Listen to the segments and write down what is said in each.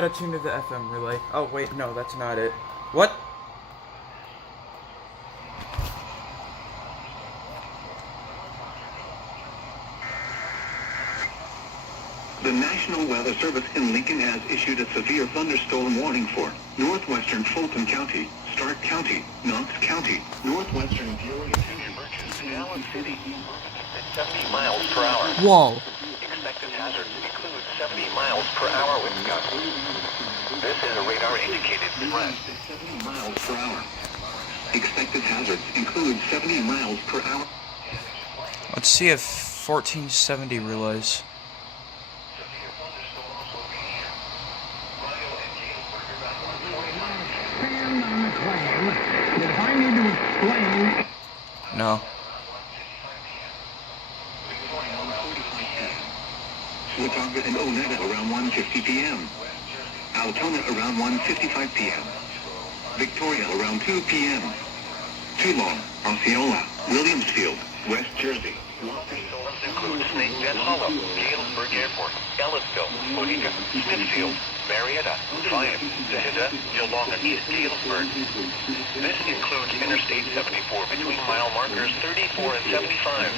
gotta tune to the FM relay. Oh, wait, no, that's not it. What? The National Weather Service in Lincoln has issued a severe thunderstorm warning for northwestern Fulton County, Stark County, Knox County, northwestern Peoria County, Dallas City, 70 miles per hour. Whoa. Expected hazards include 70 miles per hour wind gusts. This is a radar-indicated threat. 70 miles per hour. Expected hazards include 70 miles per hour. Let's see if 1470 relays. No. Watauga and Oneida around 1:50 p.m. Altona around 1:55 p.m. Victoria around 2 p.m. Toulon, Osceola, Williamsfield, West Jersey. Storms include Snake Bed Hollow, Galesburg Airport, Ellisville, Bonita, Smithfield, Marietta, Triumph, Tehida, Geelong, and East Galesburg. This includes Interstate 74 between mile markers 34 and 75.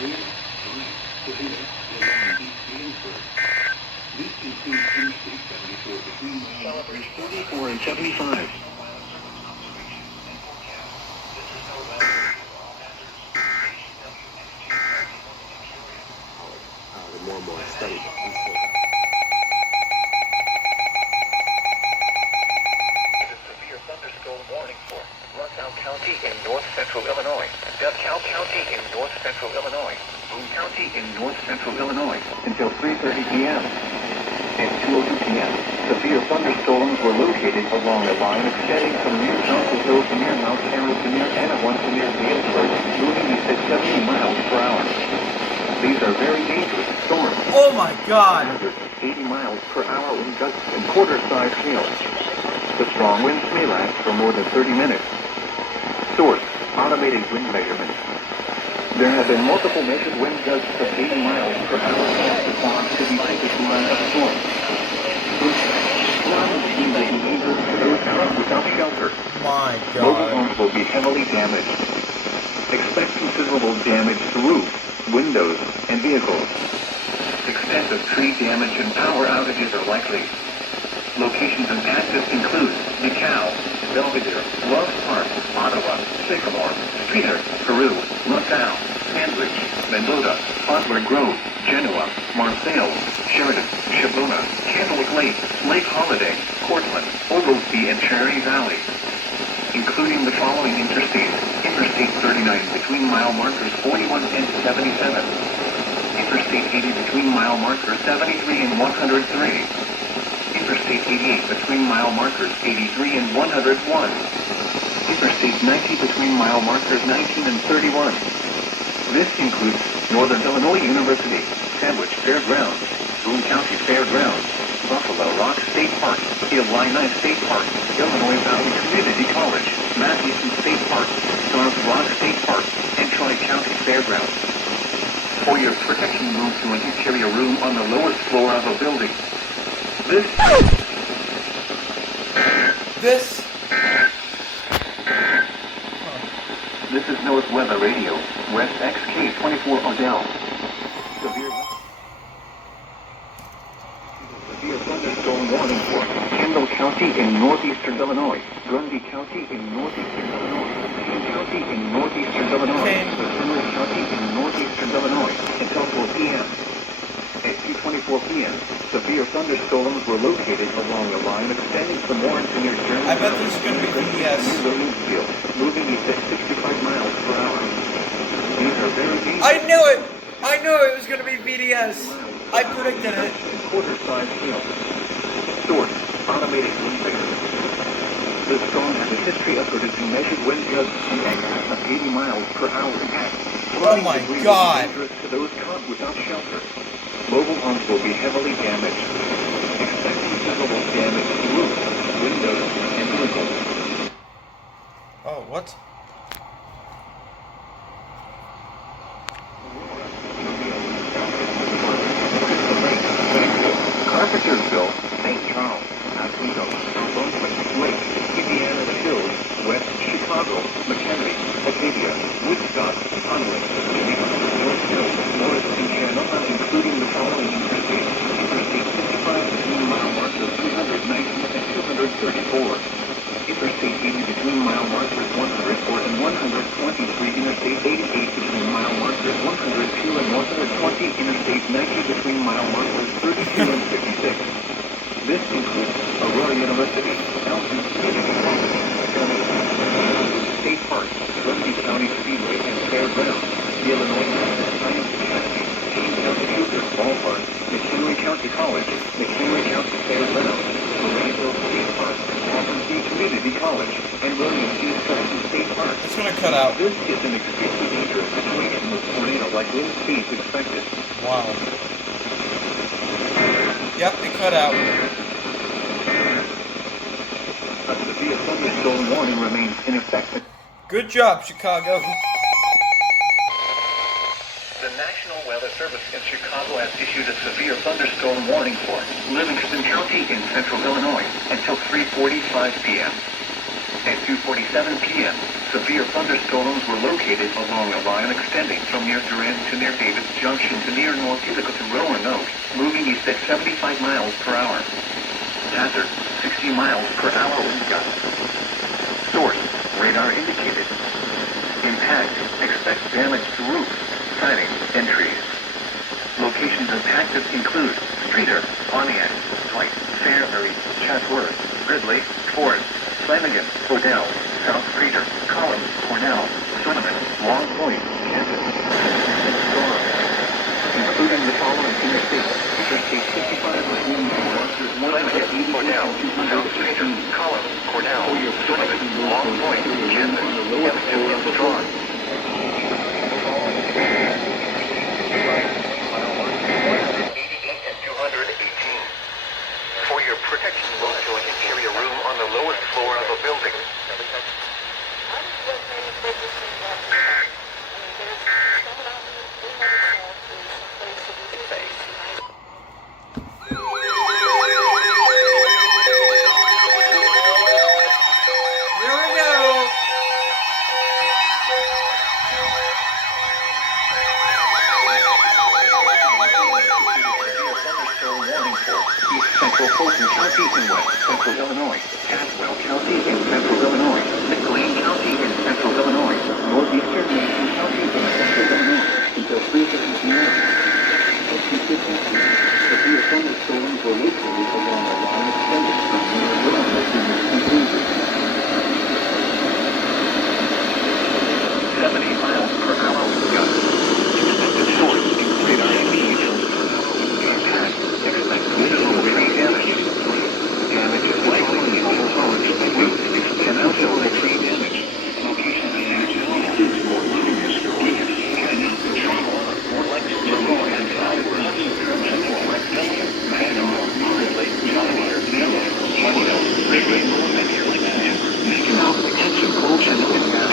This includes Interstate 74 between mile markers 34 and 75. More study. Severe thunderstorm warning for Rocktown County in north central Illinois, DeKalb County in north central Illinois, Boone County in north central Illinois until 3:30 p.m. At 2:02 p.m., severe thunderstorms were located along a line extending from near Johnsonville to near Mount Carroll to near Anawan to near Galesburg, moving at 70 miles per hour. These are very dangerous storms. Oh my God! 80 miles per hour wind gusts and quarter-sized hail. The strong winds may last for more than 30 minutes. Source: automated wind measurements. There have been multiple measured wind gusts of 80 miles per hour past the pond to be taken by the storm. Those caught without shelter. My Mobile God. homes will be heavily damaged. Expect considerable damage to roofs, windows, and vehicles. Extensive tree damage and power outages are likely. Locations impacted include DeKalb, Belvedere, Loves Park, Ottawa, Sycamore, Streator, Peru, LaSalle, Sandwich, Mendota, Butler Grove, Genoa, Marseille, Sheridan, Shabona, Candlewick Lake, Lake Holiday, Cortland, Oglesby, and Cherry Valley. Including the following interstates: Interstate 39 between mile markers 41 and 77. Interstate 80 between mile markers 73 and 103. Interstate 88 between mile markers 83 and 101. Interstate 90 between mile markers 19 and 31. This includes Northern Illinois University, Sandwich Fairgrounds, Boone County Fairgrounds, Buffalo Rock State Park, Illini State Park, Illinois Valley Community College, Mathewson State Park, North Rock State Park, and Tri-County Fairgrounds. For your protection, move to an interior room on the lowest floor of a building. This is North Weather Radio, West XK24 Odell. Severe thunderstorm warning for Kendall County in northeastern Illinois, Grundy County in northeastern Illinois, King County in northeastern Illinois, Henry County in northeastern Illinois until 4 p.m. At 2:24 p.m., severe thunderstorms were located along a line extending from Warren to near German. I bet this is going to be PDS. Williamsfield, moving east at 65 miles per hour. These are very dangerous. I knew it! I knew it was going to be PDS. I predicted it. Quarter-sized hail. Source: automated wind measurements. This storm has a history of producing measured wind gusts in excess of 80 miles per hour impact. Oh my God! Dangerous to those caught without shelter. Mobile homes will be heavily damaged. Expect considerable damage to roofs, windows, and vehicles. Oh, what? Carpentersville, St. Charles, Oswego, Woodstock, Conway, Geneva, North Hills, Morris, and Chandler, including the following interstates. Interstate 55 between mile marks of 219 and 234. Interstate 80 between mile markers 104 and 123. Interstate 88 between mile markers 102 and 120. Interstate 90 between mile markers 32 and 56. This includes Aurora University, Elton Community College, State Park, Rusty County Speedway and Fairgrounds, the Illinois National Science Academy, King County Junior Ballpark, McHenry County College, McHenry County Fairgrounds, Marysville State Park, Auburn City Community College, and William C. Stratton State Park. It's gonna cut out. This is an extremely dangerous situation with tornado like wind speeds expected. Wow. Yep, it cut out. A severe thunderstorm warning remains in effect. Good job, Chicago. The National Weather Service in Chicago has issued a severe thunderstorm warning for Livingston County in central Illinois until 3:45 p.m. At 2:47 p.m., severe thunderstorms were located along a line extending from near Durant to near Davis Junction to near North Utica to Roanoke, moving east at 75 miles per hour. Hazard, 60 miles per hour wind gusts. Source, radar indicated. Impact, expect damage to roofs, siding, and trees. Locations impacted include Streeter, Pontiac, Dwight, Fairbury, Chatsworth, Ridley, Forest, Flanagan, Odell, South Streeter, Collins, Cornell, Cinnamon, Long Point, Kansas. Storm, including the following interstates. Interstate 55 between Flanagan, Odell, South Streeter, Collins, Cornell, Cinnamon, Long Point, Kansas. Empty strong. For your protection, move to an interior room on the lowest floor of a building. Here we go. Central Fulton County in West Central Illinois, Caswell County in Central Illinois, McLean County in Central Illinois, Northeastern Mason County in Central Illinois, until 3:50 p.m. At 2:50, severe thunderstorms were located along a line extended from near Roanoke to Missouri. 70 miles per hour gusts. Expected source, radar indicated. Impact, expect minimal tree damage. Damage is likely in all homes and roofs, and also the tree damage. Location damage is more serious. More like Illinois and Southwest. Maximum, Ridley, Delaware, Miller, Monroe, Ridley, and here like that. Making out the kitchen coals and gas.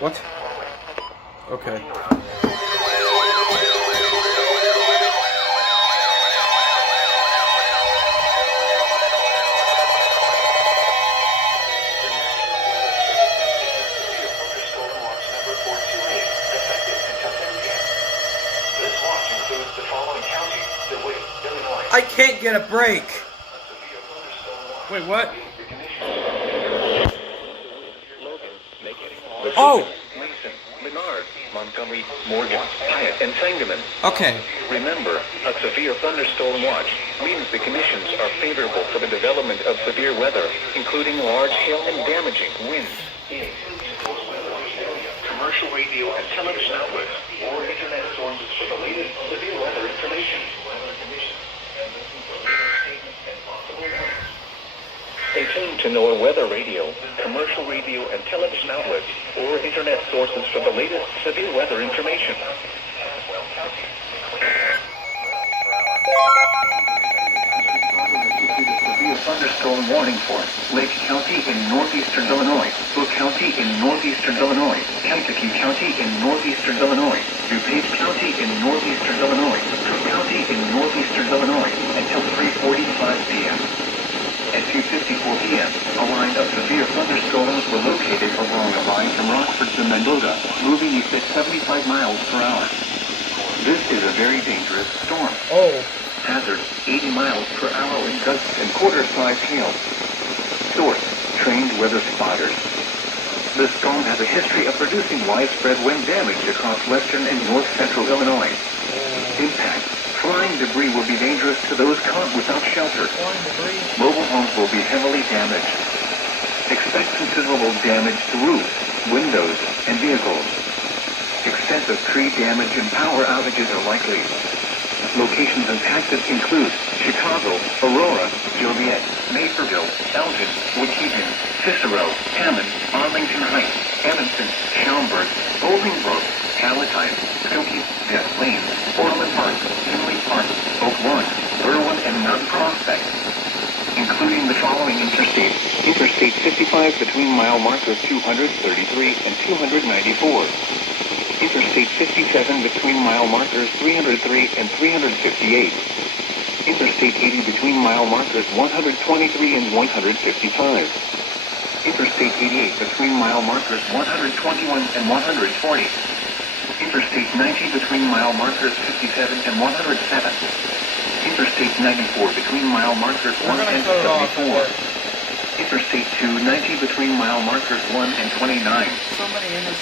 What? Okay. I can't get a break. Wait, what? Oh! Menard, Montgomery, Morgan, Hyatt, and Sangamon. Okay. Remember, a severe thunderstorm watch means the conditions are favorable for the development of severe weather, including large hail and damaging winds. commercial radio and television outlets, or internet sources for the latest severe weather information. Stay tuned to NOAA Weather Radio, commercial radio and television outlets, or internet sources for the latest severe weather information. Severe thunderstorm warning for Lake County in northeastern Illinois, Book County in northeastern Illinois, Kankakee County in northeastern Illinois, DuPage County in northeastern Illinois, Cook County in northeastern Illinois, until 3:45 p.m. At 2:54 p.m., a line of severe thunderstorms were located along a line from Rockford to Mendota, moving east at 75 miles per hour. This is a very dangerous storm. Hazard, 80 miles per hour in gusts and quarter-size hail. Source, trained weather spotters. The storm has a history of producing widespread wind damage across western and north-central Illinois. Impact, flying debris will be dangerous to those caught without shelter. Mobile homes will be heavily damaged. Expect considerable damage to roofs, windows, and vehicles. Extensive tree damage and power outages are likely. Locations impacted include Chicago, Aurora, Joliet, Naperville, Elgin, Waukegan, Cicero, Hammond, Arlington Heights, Evanston, Schaumburg, Bolingbrook, Palatine, Skokie, Des Plaines, Orland Park, Tinley Park, Oak Lawn, Berwyn, and Mount Prospect, including the following interstates. Interstate 55 between mile markers 233 and 294. Interstate 57 between mile markers 303 and 358. Interstate 80 between mile markers 123 and 155. Interstate 88 between mile markers 121 and 140. Interstate 90 between mile markers 57 and 107. Interstate 94 between mile markers 1 and 74. Interstate 290 between mile markers 1 and 29.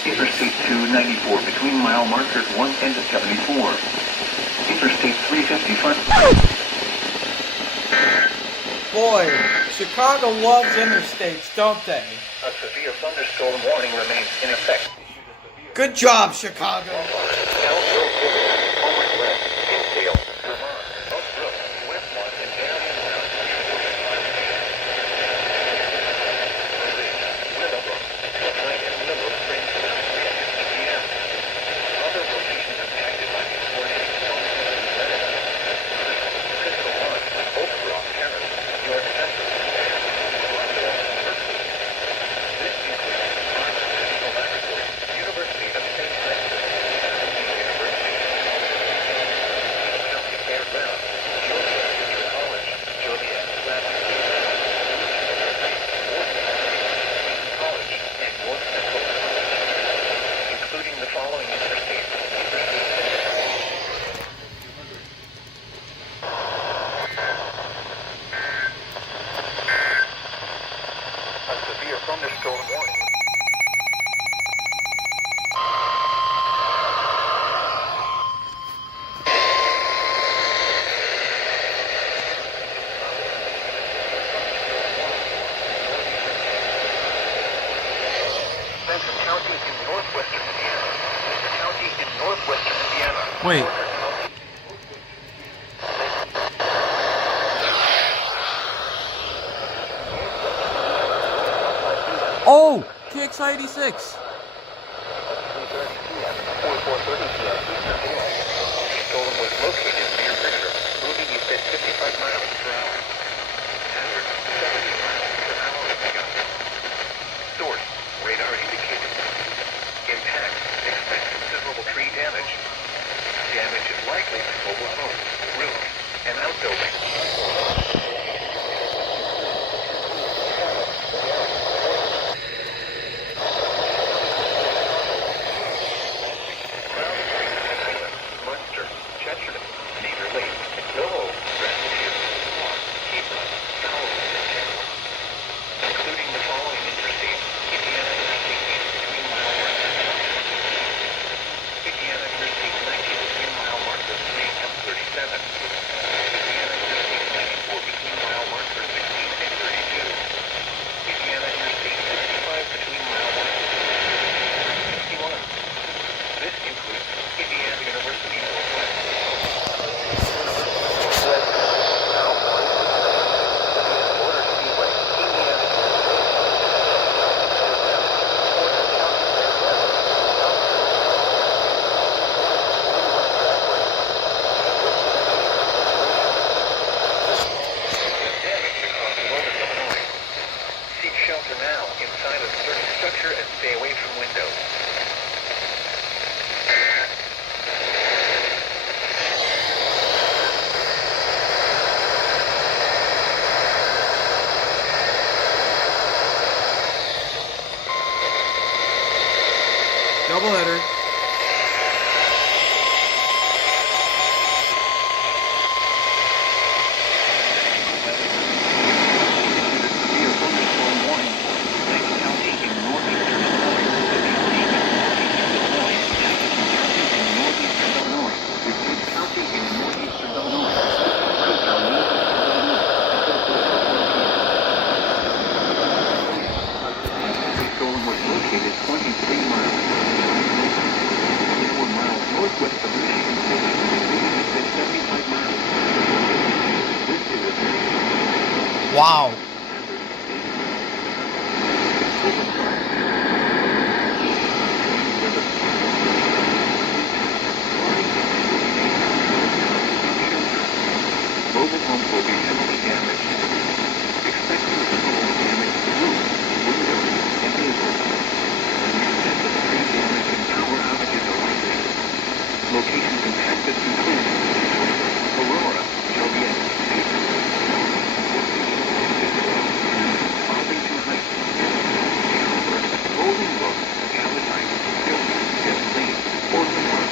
Interstate 294 between mile markers 1 and 74. Interstate 355. Boy, Chicago loves interstates, don't they? A severe thunderstorm warning remains in effect. Good job, Chicago. Wait. Oh! KX86! Doubleheader. Severe thunderstorm warning for Lake County in northeastern Illinois. The county in northeastern Illinois. Repeat, county in northeastern Illinois. Cook County in the storm was located 23 miles. 24 miles northwest of Michigan City. At 75 miles. This is Wow. mobile homes will be heavily damaged. Expect considerable damage to roofs, windows, and vehicles. Extensive tree damage and power outages are likely. Locations impacted include Aurora, Joliet, Arlington Heights, Golden Brook, Galentine, Hilton, Des Plaines, Portland Park,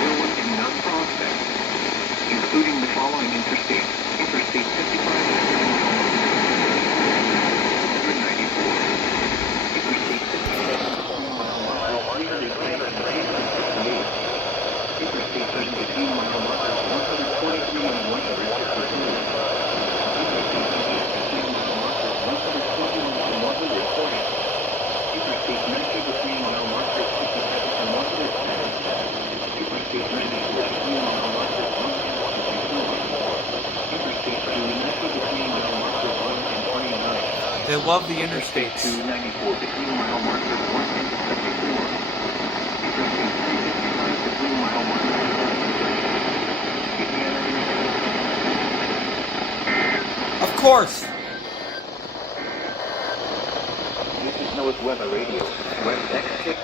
Irwin, and Nunn Prospect, including the following interstates: Interstate 55, 194, Interstate 57, mile 168, Interstate 17, mile 143 and 152, Interstate 90 between mile markers 57 and 110, Interstate 94 between mile markers 110 Interstate 290 between mile markers 1 and 29. They love the Interstate interstates. 294 between mile markers 1 and 74. Interstate 355 between mile markers 1 and Of course. This is NOAA's Weather Radio. West X6.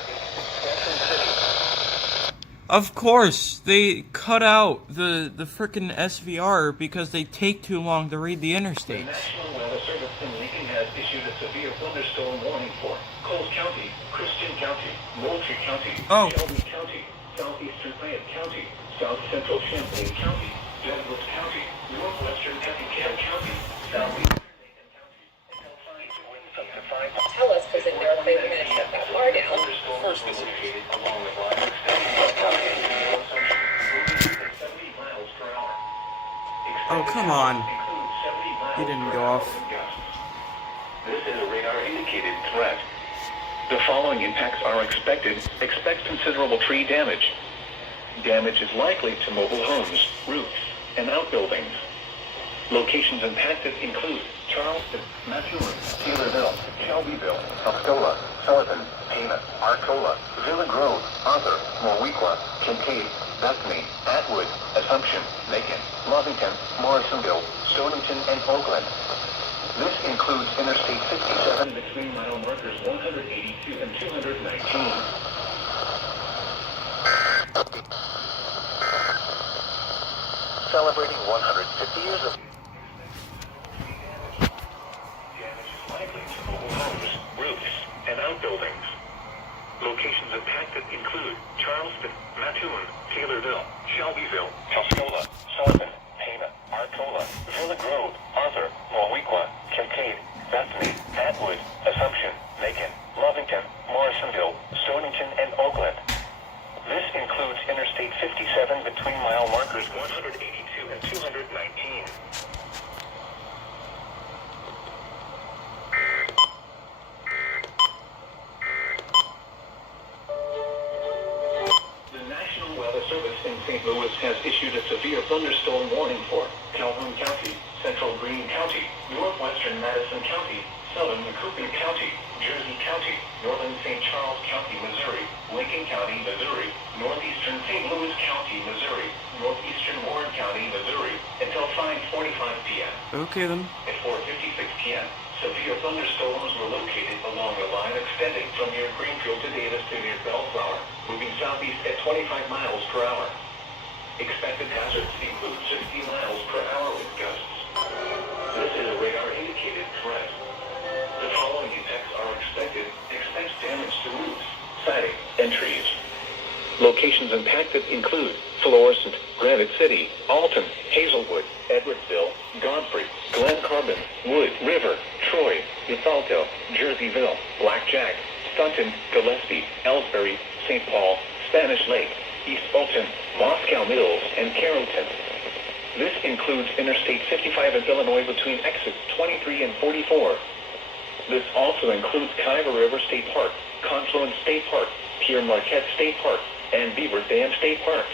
Of course. They cut out the frickin' SVR because they take too long to read the The interstates. National Weather Service in Lincoln has issued a severe thunderstorm warning for Coles County, Christian County, Moultrie County, Oh. Shelby County, southeastern Fayette County, south central Champlain County, Douglas County, northwestern Effingham County, southeastern Macon County, until 5 to winds up to 5. Tell us, because they're afraid we're going to shut that bar down. Thunderstorms are located along the line extending from County to moving at 70 miles per hour. Oh, come on. Include 70 miles He didn't per go hour off. wind gusts. This is a radar-indicated threat. The following impacts are expected. Expect considerable tree damage. Damage is likely to mobile homes, roofs, and outbuildings. Locations impacted include Charleston, Mattoon, Taylorville, Shelbyville, Tuscola, Sullivan, Pena, Arcola, Villa Grove, Arthur, Moweaqua, Kincaid, Bethany, Atwood, Assumption, Macon, Lovington, Morrisonville, Stonington, and Oakland. This includes Interstate 57 between mile markers 182 and 219. Celebrating 150 years of damage is likely to mobile homes, roofs, and outbuildings. Locations impacted include Charleston, Mattoon, Taylorville, Shelbyville, Tuscola, Sullivan, Pena, Arcola, Villa Grove, Arthur, Moweaqua, Kincaid, Bethany, Atwood, Assumption, Macon, Lovington, Morrisonville, Stonington, and Oakland. This includes Interstate 57 between mile markers 182 and 219. The National Weather Service in St. Louis has issued a severe thunderstorm warning for Calhoun County, Central Greene County, northwestern Madison County, southern Macoupin County, Jersey County, northern St. Charles County, Missouri, Lincoln County, Missouri, northeastern St. Louis County, Missouri, northeastern Warren County, Missouri, until 5:45 p.m. Okay then. At 4:56 p.m., severe thunderstorms were located along the line extending from near Greenfield to Davis to near Bellflower, moving southeast at 25 miles per hour. Expected hazards include 60 miles per hour wind gusts. This is a radar-indicated threat. The following effects are expected. Expect damage to roofs, Sighting, entries. Locations impacted include Florissant, Granite City, Alton, Hazelwood, Edwardsville, Godfrey, Glen Carbon, Wood River, Troy, Bethalto, Jerseyville, Blackjack, Stunton, Gillespie, Ellsbury, St. Paul, Spanish Lake, East Bolton, Moscow Mills, and Carrollton. This includes Interstate 55 in Illinois between exits 23 and 44. This also includes Kiowa River State Park, Confluence State Park, Pierre Marquette State Park, and Beaver Dam State Park.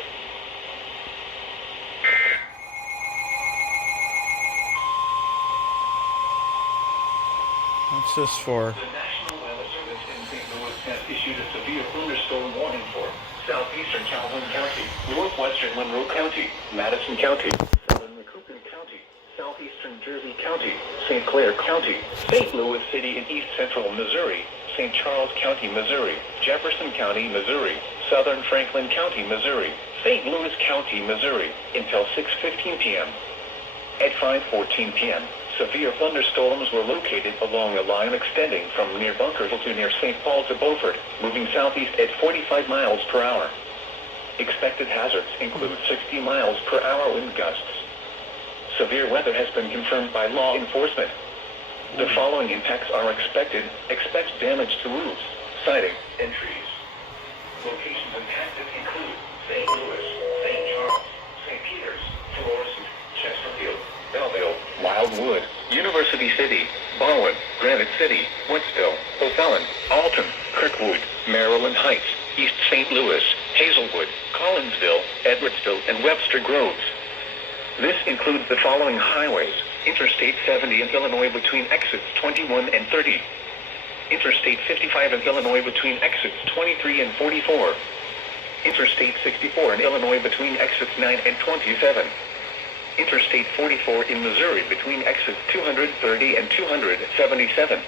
What's this for? The National Weather Service in St. Louis has issued a severe thunderstorm warning for southeastern Calhoun County, northwestern Monroe County, Madison County, southern Macoupin County, southeastern Jersey County, St. Clair County, St. Louis City in east central Missouri, St. Charles County, Missouri, Jefferson County, Missouri, southern Franklin County, Missouri, St. Louis County, Missouri, until 6:15 p.m. At 5:14 p.m., severe thunderstorms were located along a line extending from near Bunkerville to near St. Paul to Beaufort, moving southeast at 45 miles per hour. Expected hazards include 60 miles per hour wind gusts. Severe weather has been confirmed by law enforcement. The following impacts are expected. Expect damage to roofs, siding, and trees. Locations impacted include St. Louis, St. Charles, St. Peters, Florissant, Chesterfield, Belleville, Wildwood, University City, Barwood, Granite City, Woodsville, O'Fallon, Alton, Kirkwood, Maryland Heights, East St. Louis, Hazelwood, Collinsville, Edwardsville, and Webster Groves. This includes the following highways: Interstate 70 in Illinois between exits 21 and 30. Interstate 55 in Illinois between exits 23 and 44. Interstate 64 in Illinois between exits 9 and 27. Interstate 44 in Missouri between exits 230 and 277.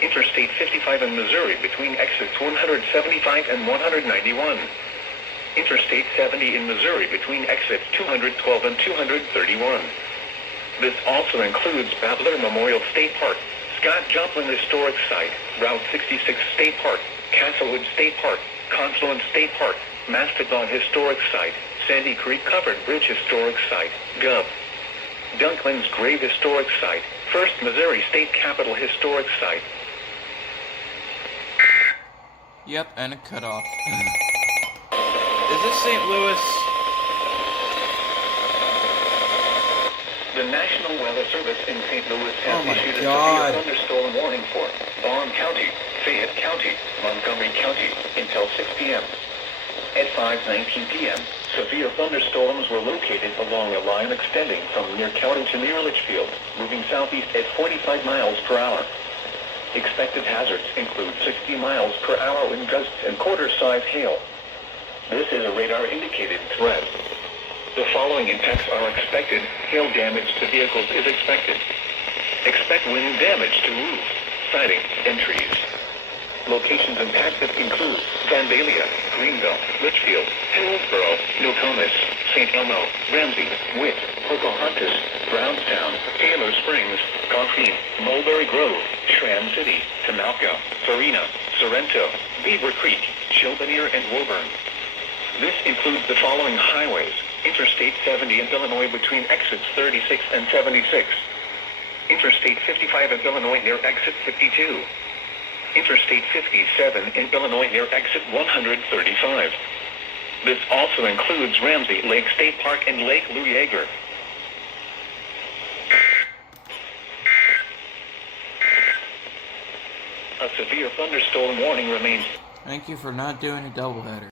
Interstate 55 in Missouri between exits 175 and 191. Interstate 70 in Missouri between exits 212 and 231. This also includes Babler Memorial State Park, Scott Joplin Historic Site, Route 66 State Park, Castlewood State Park, Confluence State Park, Mastodon Historic Site, Sandy Creek Covered Bridge Historic Site, Gov. Dunklin's Grave Historic Site, First Missouri State Capitol Historic Site. Yep, and it cut off. Is this St. Louis? The National Weather Service in St. Louis has Oh my issued God. a severe thunderstorm warning for Vaughn County, Fayette County, Montgomery County until 6 p.m. At 5:19 p.m., severe thunderstorms were located along a line extending from near County to near Litchfield, moving southeast at 45 miles per hour. Expected hazards include 60 miles per hour wind gusts and quarter-size hail. This is a radar-indicated threat. The following impacts are expected. Hail damage to vehicles is expected. Expect wind damage to roofs, siding, and trees. Locations impacted include Vandalia, Greenville, Litchfield, Hillsborough, Nokomis, St. Elmo, Ramsey, Witt, Pocahontas, Brownstown, Taylor Springs, Coffee, Mulberry Grove, Schramm City, Tamalco, Farina, Sorrento, Beaver Creek, Chilbanier, and Woburn. This includes the following highways: Interstate 70 in Illinois between exits 36 and 76. Interstate 55 in Illinois near exit 52. Interstate 57 in Illinois near exit 135. This also includes Ramsey Lake State Park and Lake Lou Yeager. A severe thunderstorm warning remains. Thank you for not doing a doubleheader.